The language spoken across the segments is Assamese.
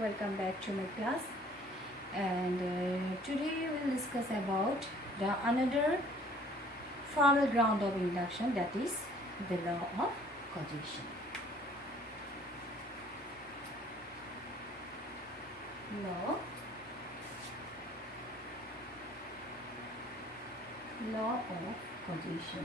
Welcome back to my class. And today we'll discuss about the another formal ground of induction, that is the law of causation. Law of causation.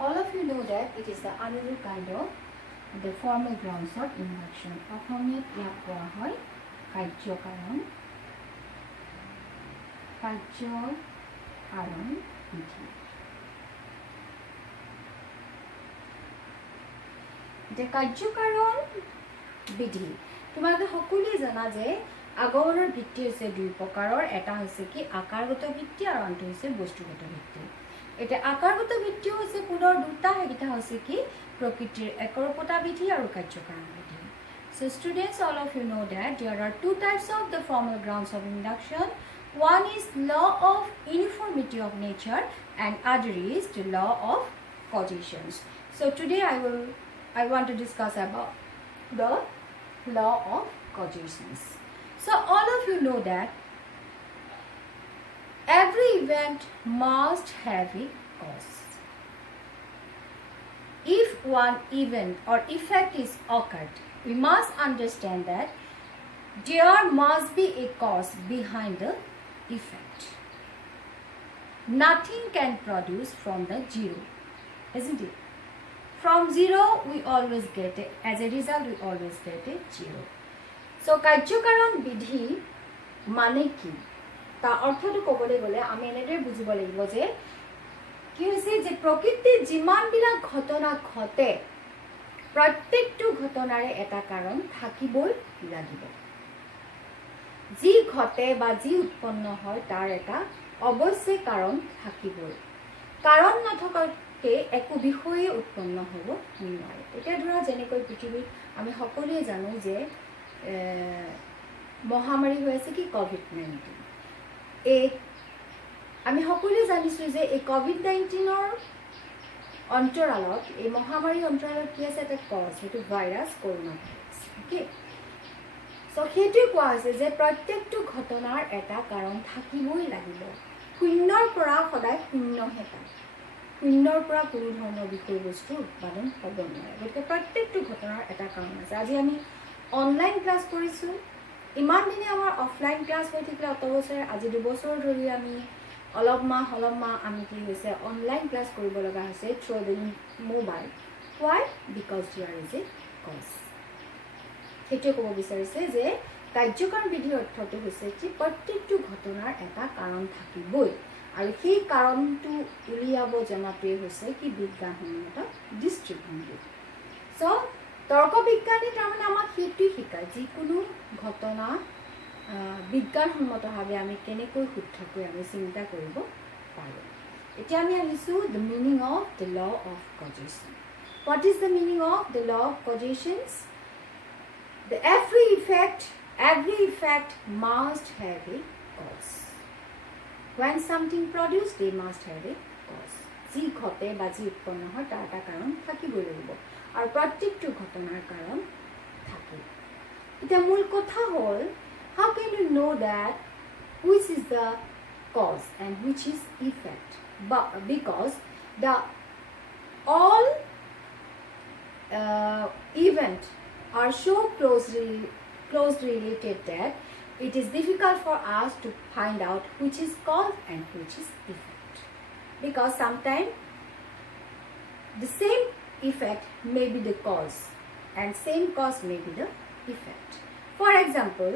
All of you know that it is the another kind of the formal grounds of induction. অসমীয়াত ইয়াক কোৱা হয় কাৰ্যকাৰণ বিধি। যে কাৰ্যকাৰণ বিধি তোমালোকে সকলোৱে জানা যে আগমনৰ ভিত্তি হৈছে দুই প্ৰকাৰৰ, এটা হৈছে কি আকাৰগত ভিত্তি আৰু আনটো হৈছে বস্তুগত ভিত্তি। এটা আকাৰগত ভিত্তি হৈছে পুনৰ দুটা, এটা হৈছে কি প্ৰকৃতিৰ একৰূপতা বিধি আৰু কাৰ্যকাৰণ বিধি। So students, all of you know that there are two types of the formal grounds of induction. One is law of uniformity of nature and other is the law of causation. So today I want to discuss about the law of causation. So all of you know that every event must have a cause. If one event or effect is occurred, we must understand that there must be a cause behind the effect. Nothing can produce from the zero, isn't it? From zero we always get it, as a result we always get a zero. So কাৰ্যকাৰণ বিধি মানে কি তাৰ অৰ্থটো ক'বলৈ গ'লে আমি এনেদৰে বুজিব লাগিব যে কি হৈছে যে প্ৰকৃতিত যিমানবিলাক ঘটনা ঘটে প্ৰত্যেকটো ঘটনাৰে এটা কাৰণ থাকিবই লাগিব। যি ঘটে বা যি উৎপন্ন হয় তাৰ এটা অৱশ্যে কাৰণ থাকিবই। কাৰণ নথকাকে একো বিষয়ে উৎপন্ন হ'ব নোৱাৰে। এতিয়া ধৰা যেনেকৈ পৃথিৱীত আমি সকলোৱে জানো যে মহামাৰী হৈ আছে কি COVID-19। আমি সকলোৱে জানিছোঁ যে এই COVID-19ৰ অন্তৰালত এই মহামাৰী অন্তৰালত কি আছে এটা কজ, সেইটো ভাইৰাছ কৰোণা ভাইৰাছ। অ'কে, চ' সেইটোৱে কোৱা হৈছে যে প্ৰত্যেকটো ঘটনাৰ এটা কাৰণ থাকিবই লাগিব। শূন্যৰ পৰা সদায় শূন্যহে পায়, শূন্যৰ পৰা কোনো ধৰণৰ বিষয়বস্তু উৎপাদন হ'ব নোৱাৰে। গতিকে প্ৰত্যেকটো ঘটনাৰ এটা কাৰণ আছে। আজি আমি অনলাইন ক্লাছ কৰিছোঁ, ইমান দিনে আমাৰ অফলাইন ক্লাছ হৈ থাকিলে অত বছৰে, আজি 2 বছৰ ধৰি আমি অলপ মাহ আমি কি হৈছে অনলাইন ক্লাছ কৰিব লগা হৈছে through the mobile. Why? Because there is a cause. সেইটোৱে ক'ব বিচাৰিছে যে কাৰ্যকাৰণ বিধিৰ অৰ্থটো হৈছে যে প্ৰত্যেকটো ঘটনাৰ এটা কাৰণ থাকিবই আৰু সেই কাৰণটো উলিয়াব জনাটোৱে হৈছে কি বিজ্ঞানসন্মত দৃষ্টিভংগী। চ' তৰ্ক বিজ্ঞানী তাৰমানে আমাক সেইটোৱে শিকায় যিকোনো ঘটনা বিজ্ঞানসন্মতভাৱে আমি কেনেকৈ শুদ্ধকৈ আমি চিন্তা কৰিব পাৰোঁ। এতিয়া আমি আহিছোঁ the meaning of the law of causation. What is the meaning of the law of causation? The every effect must have a cause. When something produced, they must have a cause. যি ঘটে বা যি উৎপন্ন হয় তাৰ এটা কাৰণ থাকিবই লাগিব আৰু প্ৰত্যেকটো ঘটনাৰ কাৰণ থাকে। এতিয়া মূল কথা হ'ল, how can you know that which is the cause and which is effect? But because the all event are so closely related that it is difficult for us to find out which is cause and which is effect. Because sometimes the same effect may be the cause and same cause may be the effect. For example,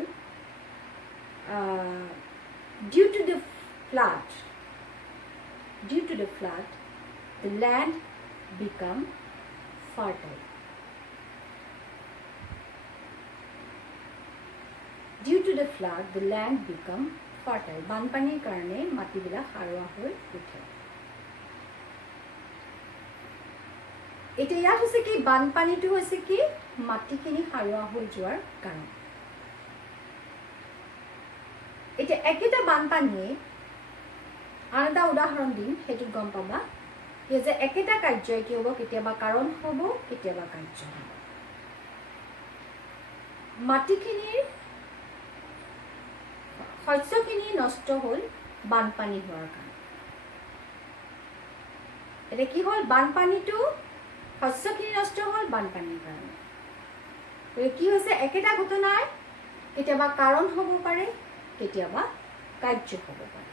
due to the flood, the land become fertile. Due to the flood, the land become fertile. বানপানীৰ কাৰণে মাটিবিলাক সাৰুৱা হৈ উঠে। এতিয়া ইয়াত হৈছে কি বানপানীটো হৈছে কি মাটিখিনি সাৰুৱা হৈ যোৱাৰ কাৰণ। এতিয়া একেটা বানপানীয়ে আন এটা উদাহৰণ দিম, সেইটোত গম পাবা কি যে একেটা কাৰ্যই কি হ'ব কেতিয়াবা কাৰণ হ'ব কেতিয়াবা কাৰ্য হ'ব মাটিখিনিৰ শস্যখিনি নষ্ট হ'ল বানপানী হোৱাৰ কাৰণে এটা কি হ'ল বানপানীটো শস্যখিনি নষ্ট হ'ল বানপানীৰ কাৰণে কি হৈছে একেটা ঘটনাৰ কেতিয়াবা কাৰণ হ'ব পাৰে কেতিয়াবা কাৰ্য হ'ব পাৰে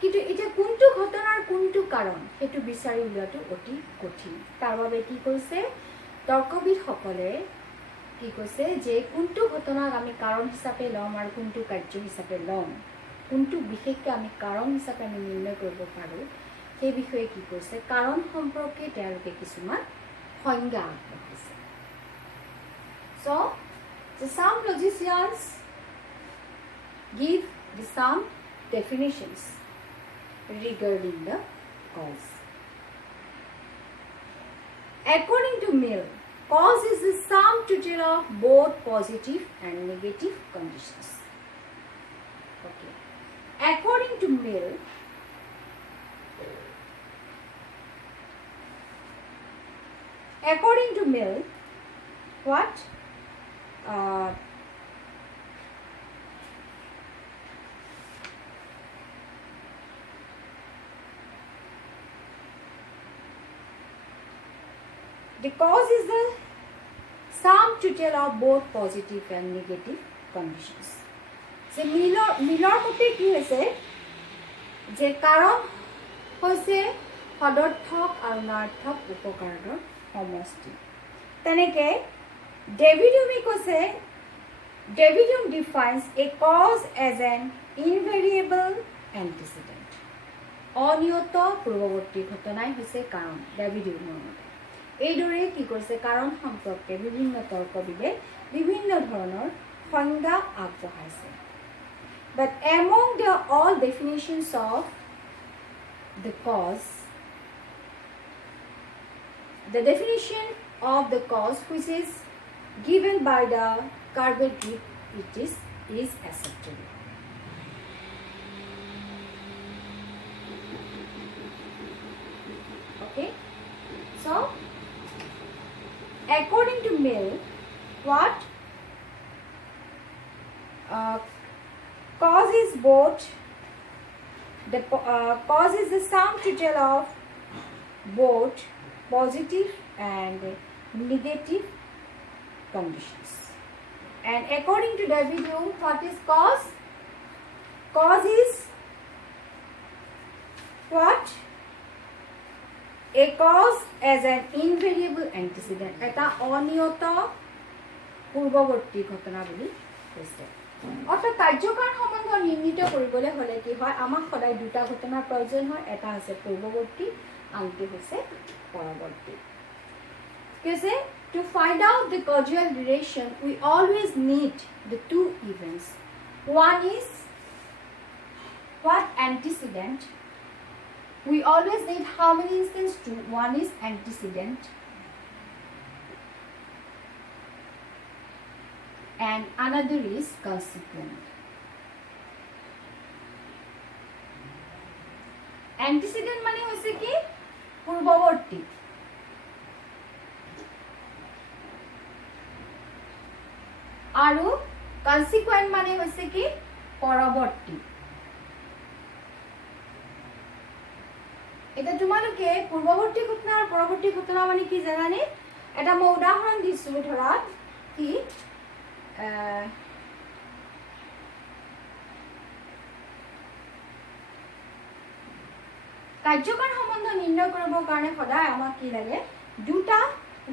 কিন্তু এটা কোনটো ঘটনাৰ কোনটো কাৰণ হেতু বিচাৰি উলিয়াটো অতি কঠিন তাৰ বাবে কি কৈছে তৰ্কবিদসকলে কি কৈছে যে কোনটো ঘটনাক আমি কাৰণ হিচাপে লম আৰু কোনটো কাৰ্য হিচাপে লম কোনটো বিশেষকৈ আমি কাৰণ হিচাপে আমি নিৰ্ণয় কৰিব পাৰোঁ সেই বিষয়ে কি কৈছে কাৰণ সম্পৰ্কে তেওঁলোকে কিছুমান সংজ্ঞা আগবঢ়াইছে So, some logicians give some definitions regarding the cause. According to Mill, cause is the sum total of both positive and negative conditions. Okay. According to Mill, what? The cause is the sum total of both positive and negative conditions. So, Miller মতে কি হৈছে যে কাৰণ হৈছে সদৰ্থক আৰু নাৰ্থক উপকাৰণৰ সমষ্টি তেনেকৈ David Hume কৈছে David Hume defines a cause as an invariable antecedent. অনিয়ত পূৰ্বৱৰ্তী ঘটনাই হৈছে কাৰণ ডেভিড হিউমৰ মতে এইদৰে কি কৰিছে কাৰণ সম্পৰ্কে বিভিন্ন তৰ্কবিদে বিভিন্ন ধৰণৰ সংজ্ঞা আগবঢ়াইছে But among the all definitions of the cause, the definition of the cause which is given by the Carver-Reed is acceptable. Okay, so according to Mill, what cause is both the cause is the sum total of both positive and negative conditions. And according to David Hume, what is cause? Cause is what? A cause as an invariable antecedent. এটা অনিয়ত পূৰ্বৱৰ্তী ঘটনা বুলি কৈছে অৰ্থাৎ কাৰ্যকাৰণ সম্বন্ধ নিৰ্ণিত কৰিবলৈ হ'লে কি হয় আমাক সদায় দুটা ঘটনাৰ প্ৰয়োজন হয় এটা হৈছে পূৰ্বৱৰ্তী আনটো হৈছে পৰৱৰ্তী কৈছে To find out the causal relation, we always need the two events. One is what antecedent. We always need how many instances? Two. One is antecedent, and another is consequent. Antecedent মানে হৈছে কি পূৰ্বৱৰ্তী আৰু consequent মানে হৈছে কি পৰৱৰ্তী এটা তোমালোকে পূৰ্বৱৰ্তী ঘটনা আৰু পৰৱৰ্তী ঘটনা মানে কি জানানে এটা মই উদাহৰণ দিছো ধৰা কি কাৰ্যকাৰণ সম্বন্ধ নিৰ্ণয় কৰিবৰ কাৰণে সদায় আমাক কি লাগে দুটা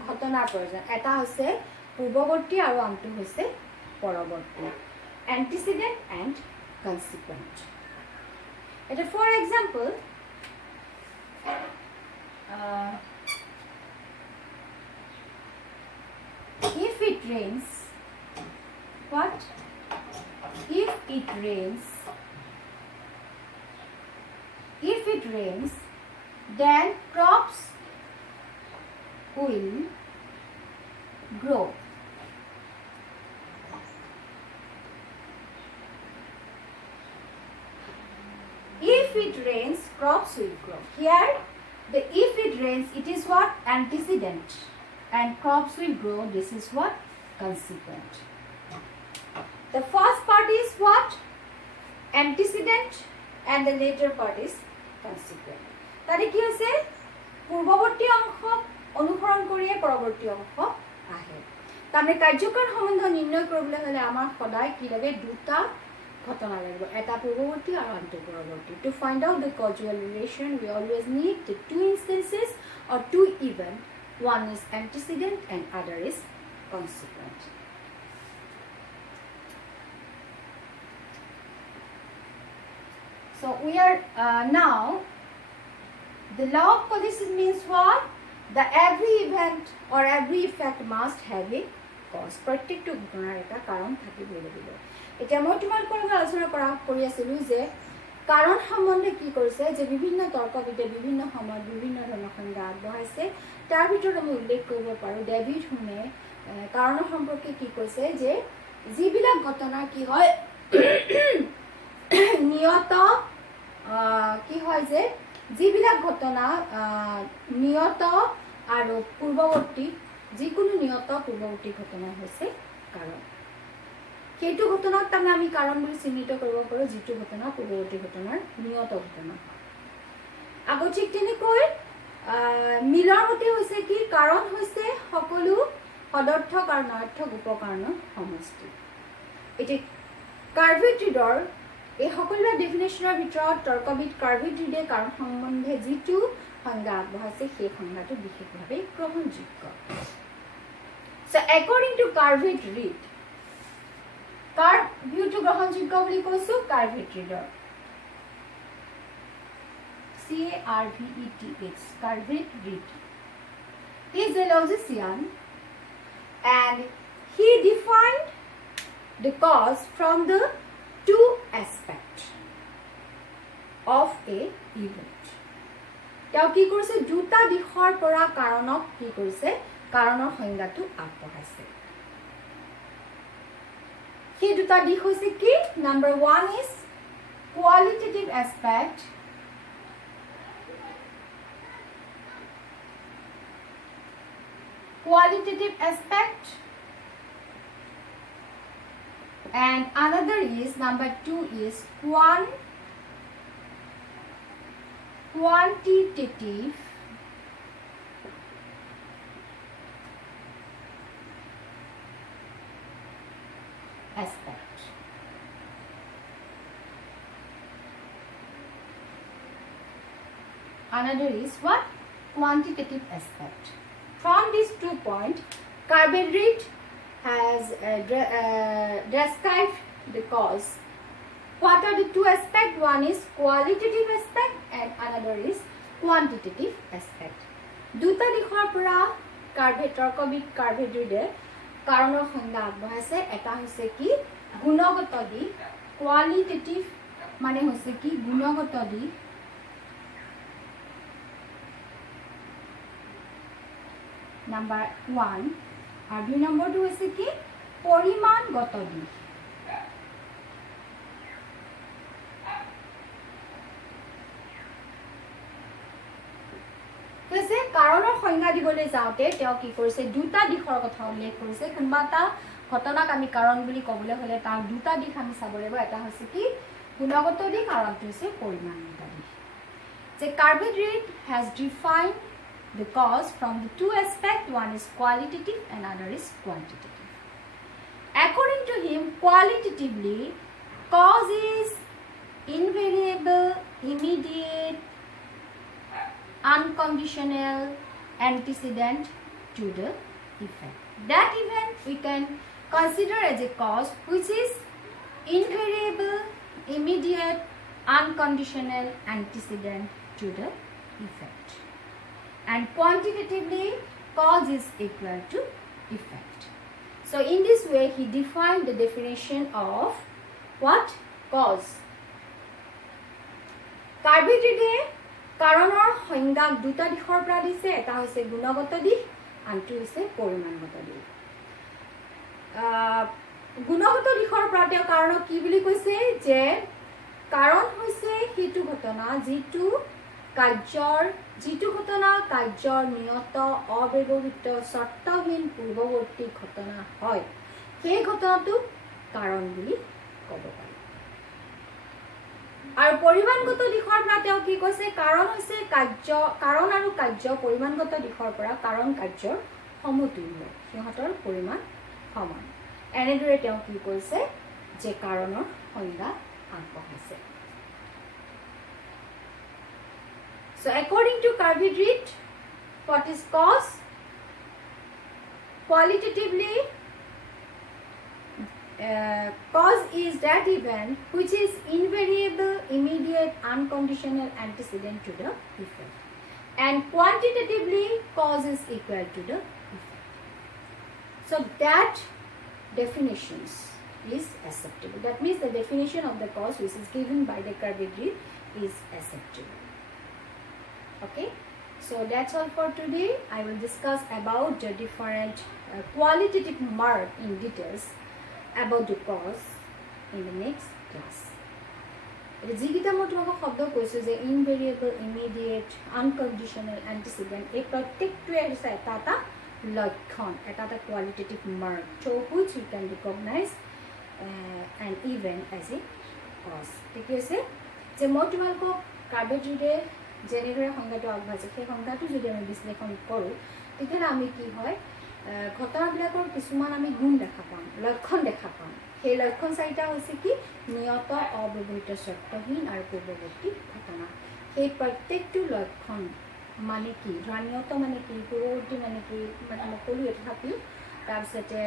ঘটনাৰ প্ৰয়োজন এটা হৈছে পূৰ্বৱৰ্তী আৰু আনটো হৈছে পৰৱৰ্তী antecedent and consequent. For example, if it rains, what? If it rains, then crops will grow. If it rains, crops will grow. Here, the if it rains, it is what? Antecedent. And crops will grow, this is what? Consequent. The first part is what? Antecedent, and the later part is consequent. তারে কি আছে? পূর্ববর্তী অংশ অনুসৰণ কৰিয়ে পৰৱৰ্তী অংশ আহে। তাৰমানে কাৰ্যকৰ সম্বন্ধ নিৰ্ণয় কৰিবলৈ হ'লে আমাৰ সদায় কি লাগে? দুটা ঘটনা লাগিব, এটা পূৰ্বৱৰ্তী আৰু আনটো পৰৱৰ্তী। To find out the causal relation, we always need the two instances or two events. One is antecedent and other is consequent. So we are now, the law of causality means what? The every event or every effect must have a cause. প্ৰত্যেকটো ঘটনাৰ এটা কাৰণ থাকিবই লাগিব। এতিয়া মই তোমালোকৰ লগত আলোচনা কৰি আছিলোঁ যে কাৰণ সম্বন্ধে কি কৰিছে, যে বিভিন্ন তৰ্কবিদে বিভিন্ন সময়ত বিভিন্ন ধৰণৰ সংজ্ঞা আগবঢ়াইছে। তাৰ ভিতৰত আমি উল্লেখ কৰিব পাৰোঁ ডেভিড হুমে কাৰণৰ সম্পৰ্কে কি কৈছে, যে যিবিলাক ঘটনা কি হয় নিয়ত কি হয়, যে যিবিলাক ঘটনা নিয়ত আৰু পূৰ্বৱৰ্তী, যিকোনো নিয়ত পূৰ্বৱৰ্তী ঘটনা হৈছে কাৰণ। সেইটো ঘটনাক তাৰমানে আমি কাৰণ বুলি চিহ্নিত কৰিব পাৰোঁ, যিটো ঘটনা পূৰ্বৱৰ্তী ঘটনাৰ নিয়ত ঘটনা। আকৌ ঠিক তেনেকৈ মিলৰ মতে হৈছে কি? কাৰণ হৈছে সকলো সদৰ্থক আৰু নাৰ্থক উপকাৰণৰ সমষ্টি। এতিয়া কাৰ্ভেট ৰিডৰ এই সকলোৰে ডেফিনেশ্যনৰ ভিতৰত তৰ্কবিদ কাৰ্ভেট ৰিডে কাৰণ সম্বন্ধে যিটো সংজ্ঞা আগবঢ়াইছে সেই সংজ্ঞাটো বিশেষভাৱে গ্ৰহণযোগ্য। So according to Carveth Read, কাৰ ভিউটো গ্ৰহণযোগ্য বুলি কৈছোঁ? কাৰ্ভেট ৰিডৰ, CARVETH, Carveth Read. He is a logician and he defined the cause from the two aspects of a event. তেওঁ কি কৰিছে? দুটা দিশৰ পৰা কাৰণক কি কৰিছে? কাৰণৰ সংজ্ঞাটো আগবঢ়াইছে। সেই দুটা দিশ হৈছে কি? Number 1 is qualitative aspect, and another is number 2 is quantitative aspect. Another is what? Quantitative aspect. From these 2 points, Carbet Reed has described the cause. What are the two aspects? One is qualitative aspect and another is quantitative aspect. দুটা দিশৰ পৰা তৰ্কবিদ কাৰ্ভেট ৰিডে কাৰণৰ সংজ্ঞা আগবঢ়াইছে। এটা হৈছে কি? গুণগত দিশ, কোৱালিটেটিভ মানে হৈছে কি? গুণগত দিশ। নাম্বাৰ 1 আৰু 2 নম্বৰটো হৈছে কি? পৰিমাণগত দিশ। কৈছে কাৰণৰ সংজ্ঞা দিবলৈ যাওঁতে তেওঁ কি কৰিছে? দুটা দিশৰ কথা উল্লেখ কৰিছে। কোনোবা এটা ঘটনাক আমি কাৰণ বুলি ক'বলৈ হ'লে তাৰ দুটা দিশ আমি চাব লাগিব। এটা হৈছে কি? গুণগত দিশ আৰু আনটো হৈছে পৰিমাণগত দিশ। যে কাৰ্ভেট read has defined the cause from the two aspects. One is qualitative and another is quantitative. According to him, qualitatively, cause is invariable, immediate, unconditional antecedent to the effect. That event we can consider as a cause which is invariable, immediate, unconditional antecedent to the effect. And quantitatively, cause is equal to effect. So in this way, he defined the definition of what? Cause. Carbet Reed কাৰণৰ সংজ্ঞা দুটা দিশৰ পৰা দিছে। এটা হৈছে গুণগত দিশ, আনটো হৈছে পৰিমাণগত দিশ। গুণগত দিশৰ পৰা তেওঁ কাৰণক কি বুলি কৈছে? যে কাৰণ হৈছে he সেইটো ঘটনা যিটো ঘটনা কাৰ্যৰ নিয়ত অব্যৱহৃত চৰ্তহীন পূৰ্বৱৰ্তী ঘটনা হয় সেই ঘটনাটো কাৰণ বুলি ক'ব পাৰি আৰু পৰিমাণগত দিশৰ পৰা তেওঁ কি কৈছে কাৰণ হৈছে কাৰণ আৰু কাৰ্য পৰিমাণগত দিশৰ পৰা কাৰণ কাৰ্যৰ সমতুল্য সিহঁতৰ পৰিমাণ সমান এনেদৰে তেওঁ কি কৈছে যে কাৰণৰ সংজ্ঞা আগবঢ়াইছে So according to Carby-Reed, what is cause? Qualitatively, cause is that event which is invariable, immediate, unconditional antecedent to the effect. And quantitatively, cause is equal to the effect. So that definitions is acceptable. That means the definition of the cause which is given by the Carby-Reed is acceptable. Okay, so that's all for today. I will discuss about the different qualitative mark in details about the cause in the next class. যিকেইটা মই তোমাক শব্দ কৈছোঁ যে ইনভেৰিয়েবল ইমিডিয়েট আনকণ্ডিশ্যনেল এণ্টিচিডেণ্ট এই প্ৰত্যেকটোৱে হৈছে এটা এটা লক্ষণ এটা এটা qualitative mark through which you can recognize an event as a cause ঠিক আছে যে মই তোমালোকক কাৰ্বি-ৰিডে যেনেদৰে সংজ্ঞাটো আগবাঢ়িছে সেই সংজ্ঞাটো যদি আমি বিশ্লেষণ কৰোঁ তেতিয়াহ'লে আমি কি হয় ঘটনাবিলাকৰ কিছুমান আমি গুণ দেখা পাম লক্ষণ দেখা পাম সেই লক্ষণ চাৰিটা হৈছে কি নিয়ত অব্যৱহৃত চৰ্তহীন আৰু পূৰ্বৱৰ্তী ঘটনা সেই প্ৰত্যেকটো লক্ষণ মানে কি ধৰা নিয়ত মানে কি পূৰ্বৱৰ্তী মানে কি মানে মই ক'লোঁ তথাপিও তাৰপিছতে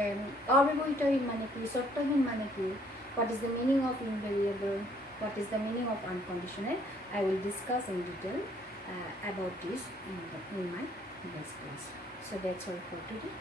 অব্যৱহৃতহীন মানে কি চৰ্তহীন মানে কি what is the meaning of invariable what is the meaning of unconditional I will discuss in detail about this in my next class so that's all for today.